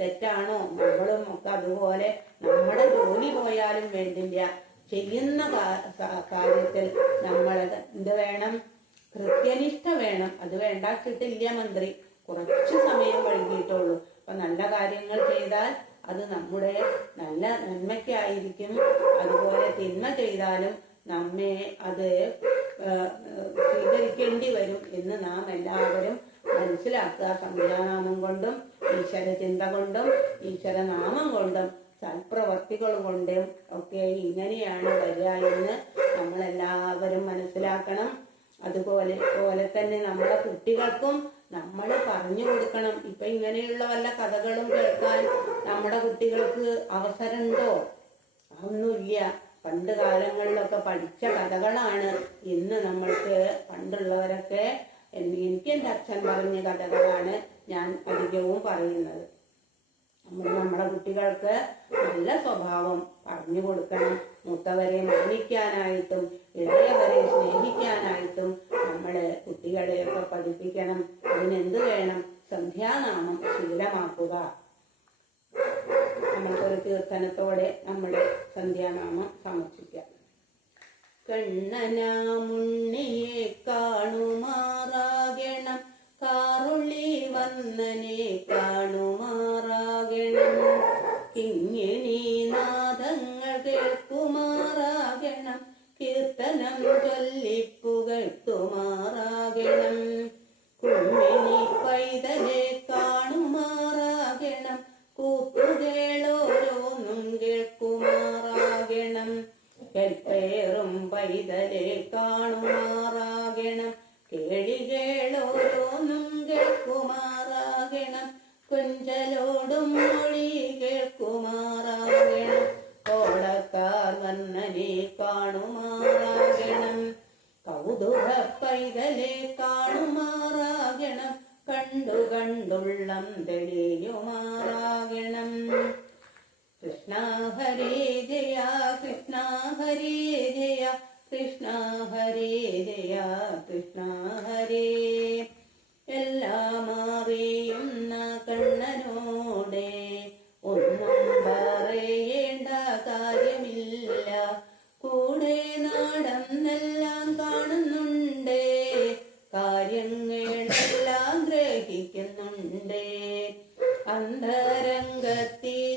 തെറ്റാണോ? നമ്മളും ഒക്കെ അതുപോലെ നമ്മുടെ ജോലി പോയാലും വേണ്ടില്ല, ചെയ്യുന്ന കാര്യത്തിൽ നമ്മളത് എന്ത് വേണം? കൃത്യനിഷ്ഠ വേണം. അത് വേണ്ടാച്ചിട്ടില്ല മന്ത്രി, കുറച്ച് സമയം വൈകിട്ടുള്ളൂ. അപ്പൊ നല്ല കാര്യങ്ങൾ ചെയ്താൽ അത് നമ്മുടെ നല്ല നന്മയ്ക്കായിരിക്കും. അതുപോലെ തിന്മ ചെയ്താലും നമ്മെ അത് സ്വീകരിക്കേണ്ടി വരും എന്ന് നാം എല്ലാവരും മനസ്സിലാക്കുക. സംവിധാനം കൊണ്ടും ഈശ്വര ചിന്ത കൊണ്ടും ഈശ്വരനാമം കൊണ്ടും സൽപ്രവർത്തികൾ കൊണ്ടും ഒക്കെ ഇങ്ങനെയാണ് വരിക എന്ന് നമ്മളെല്ലാവരും മനസ്സിലാക്കണം. അതുപോലെ തന്നെ നമ്മുടെ കുട്ടികൾക്കും നമ്മൾ പറഞ്ഞു കൊടുക്കണം. ഇപ്പൊ ഇങ്ങനെയുള്ള വല്ല കഥകളും കേൾക്കാൻ നമ്മുടെ കുട്ടികൾക്ക് അവസരമുണ്ടോ? ഒന്നുമില്ല. പണ്ട് കാലങ്ങളിലൊക്കെ പഠിച്ച കഥകളാണ് ഇന്ന് നമ്മൾക്ക്. പണ്ടുള്ളവരൊക്കെ എനിക്ക് എൻ്റെ അച്ഛൻ പറഞ്ഞ കഥകളാണ് ഞാൻ അധികവും പറയുന്നത്. നമ്മുടെ കുട്ടികൾക്ക് നല്ല സ്വഭാവം പറഞ്ഞു കൊടുക്കണം. മൂത്തവരെ മാനിക്കാനായിട്ടും ഇളയവരെ സ്നേഹിക്കാനായിട്ടും നമ്മള് കുട്ടികളെയൊക്കെ പഠിപ്പിക്കണം. അതിനെന്ത് വേണം? സന്ധ്യാനാമം ശീലമാക്കുക. നമുക്കൊരു കീർത്തനത്തോടെ നമ്മുടെ സന്ധ്യാനാമം സമർപ്പിക്കാം. കണ്ണനാമുണ്ണിയെ കാണുമാറാകണം, കാറുള്ളി വന്നനെ കാണുമാറാകണം, കിങ്ങിണി നാദങ്ങൾ കേൾക്കുമാറാകണം, കീർത്തനം ചൊല്ലിപ്പുകഴ്ത്തുമാറാകണം, കുമ്മിണി പൈതലെ കാണുമാറാകണം, കൂത്തുകേളോരോന്നും കേൾക്കുമാറാകണം, കൽപ്പേറും പൈതലെ കാണുമാറാകണം, കേളികേളോരോന്നും കേൾക്കുമാറാകണം, കുഞ്ചലോടും മൊഴി കേൾക്കുമാറാകണം, കോളക്കാർ വന്നനെ കാണുമാറാകണം, കൗതുക പൈതലെ കാണുമാറാകണം, കണ്ടു കണ്ടുള്ളം തെളിയുമാറാകണം. കൃഷ്ണ ഹരേ ജയ കൃഷ്ണ ഹരേ ജയ കൃഷ്ണ ഹരേ ജയ കൃഷ്ണ ഹരേ. എല്ലാം അറിയുന്ന കണ്ണനോടെ ഒന്നും പറയേണ്ട കാര്യമില്ല, കൂടെ നടന്നെല്ലാം കാണുന്നുണ്ടേ, കാര്യങ്ങളെല്ലാം ഗ്രഹിക്കുന്നുണ്ടേ, അന്തരംഗത്തിൽ